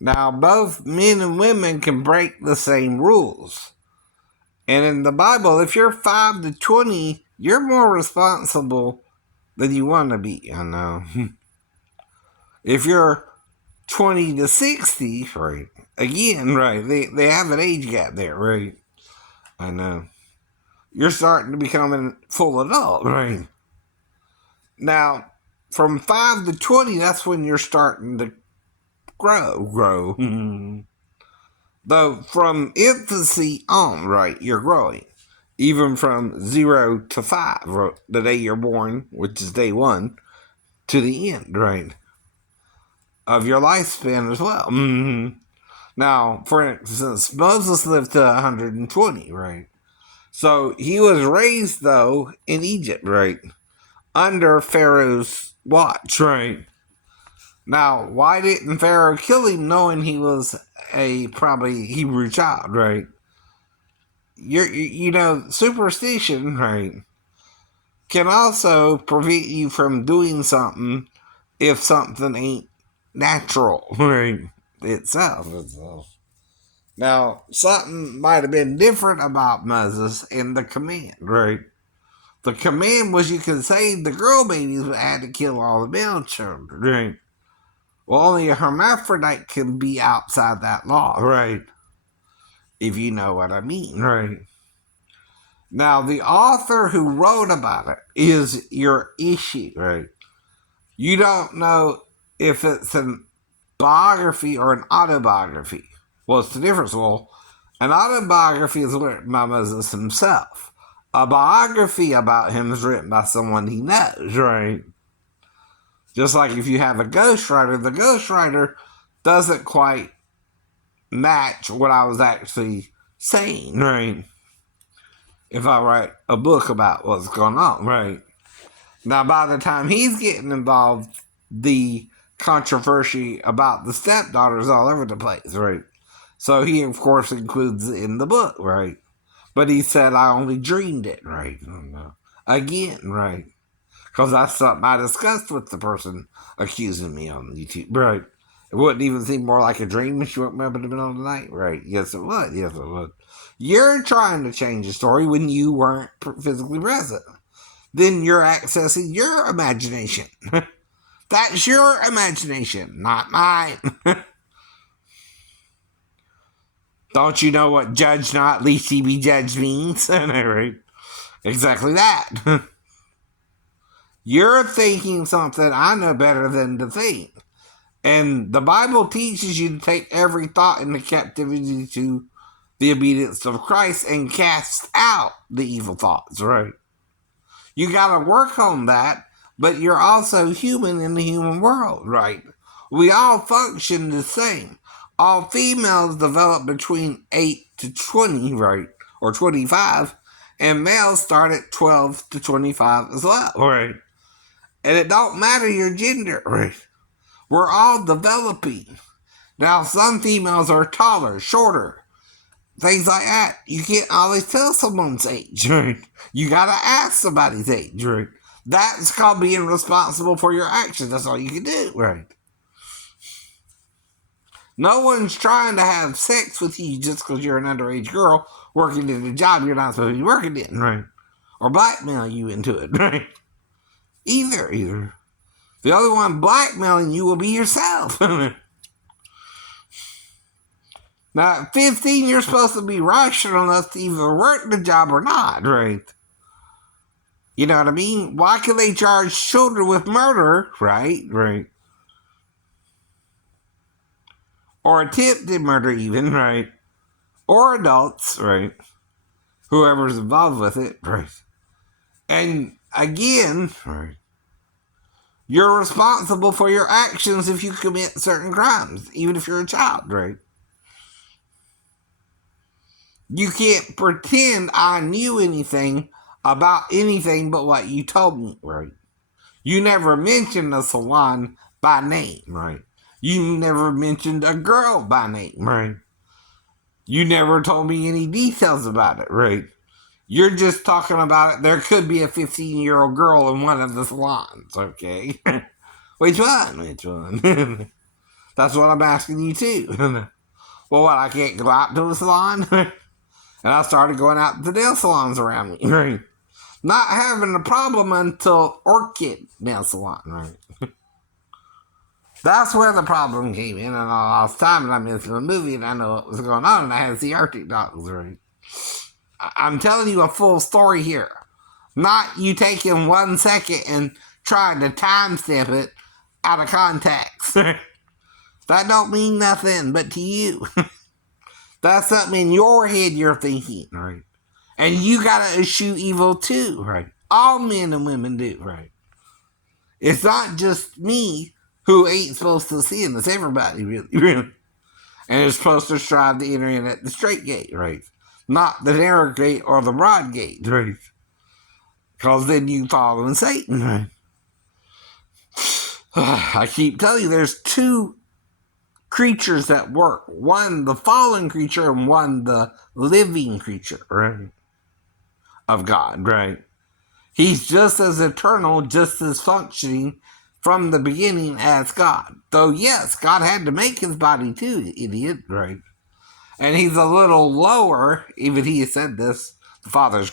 Now, both men and women can break the same rules. And in the Bible, if you're 5 to 20, you're more responsible than you want to be. I know. If you're 20 to 60, right? Again, right? They have an age gap there, right? I know. You're starting to become a full adult, right? Now, from 5 to 20, that's when you're starting to grow. Though from infancy on, right, you're growing. Even from 0 to 5, right, the day you're born, which is day 1, to the end, right, of your lifespan as well. Now, for instance, Moses lived to 120, right? So he was raised, though, in Egypt, right? Under Pharaoh's watch, right? Now, why didn't Pharaoh kill him knowing he was a probably Hebrew child, right? You know, superstition, right, can also prevent you from doing something if something ain't natural, right, itself. Now, something might have been different about Moses in the command, right? The command was you can save the girl babies, but had to kill all the male children, right? Well, only a hermaphrodite can be outside that law, right? If you know what I mean, right? Now, the author who wrote about it is your issue, right? You don't know if it's a biography or an autobiography. What's the difference? Well, an autobiography is written by Moses himself. A biography about him is written by someone he knows, right? Just like if you have a ghostwriter, the ghostwriter doesn't quite match what I was actually saying, right? If I write a book about what's going on, right? Now, by the time he's getting involved, the controversy about the stepdaughter is all over the place, right? So he, of course, includes it in the book, right? But he said, I only dreamed it, right? Again, right? Because that's something I discussed with the person accusing me on YouTube, right? It wouldn't even seem more like a dream if you woke me up in the middle of the night, right? Yes, it would. Yes, it would. You're trying to change the story when you weren't physically present. Then you're accessing your imagination. That's your imagination, not mine. Don't you know what judge not, lest ye be judged means? Right? Exactly that. You're thinking something I know better than to think. And the Bible teaches you to take every thought into captivity to the obedience of Christ and cast out the evil thoughts, right? You got to work on that, but you're also human in the human world, right? We all function the same. All females develop between 8 to 20, right? Or 25. And males start at 12 to 25 as well, right? And it don't matter your gender, right? We're all developing. Now, some females are taller, shorter, things like that. You can't always tell someone's age, right? You gotta ask somebody's age, right? That's called being responsible for your actions. That's all you can do, right? No one's trying to have sex with you just because you're an underage girl working in a job you're not supposed to be working in, right? Or blackmail you into it, right? Either. The only one blackmailing you will be yourself. Now, at 15, you're supposed to be rational enough to either work the job or not, right? You know what I mean? Why can they charge children with murder, right? Right. Or attempted murder even, right? Or adults, right? Whoever's involved with it, right? And again, right, you're responsible for your actions if you commit certain crimes, even if you're a child, right? You can't pretend I knew anything about anything but what you told me, right? You never mentioned a salon by name, right? You never mentioned a girl by name, right? You never told me any details about it, right? You're just talking about it. There could be a 15-year-old girl in one of the salons, okay? Which one? That's what I'm asking you too. Well, what, I can't go out to a salon? And I started going out to the nail salons around me, right? Not having a problem until Orchid Nail Salon, right? That's where the problem came in, and I lost time, and I'm into the movie, and I know what was going on, and I had to see Arctic dogs, right? I'm telling you a full story here. Not you taking 1 second and trying to timestamp it out of context. That don't mean nothing, but to you. That's something in your head you're thinking, right? And you gotta eschew evil too, right? All men and women do, right? It's not just me who ain't supposed to sin. It's everybody, really, really. And it's supposed to strive to enter in at the straight gate, right? Not the narrow gate or the broad gate, right? Because then you follow in Satan, right? I keep telling you, there's two creatures that work. One, the fallen creature, and one, the living creature, right? Of God, right? He's just as eternal, just as functioning from the beginning as God. Though, yes, God had to make his body too, idiot, right? And he's a little lower, even he said this, the Father's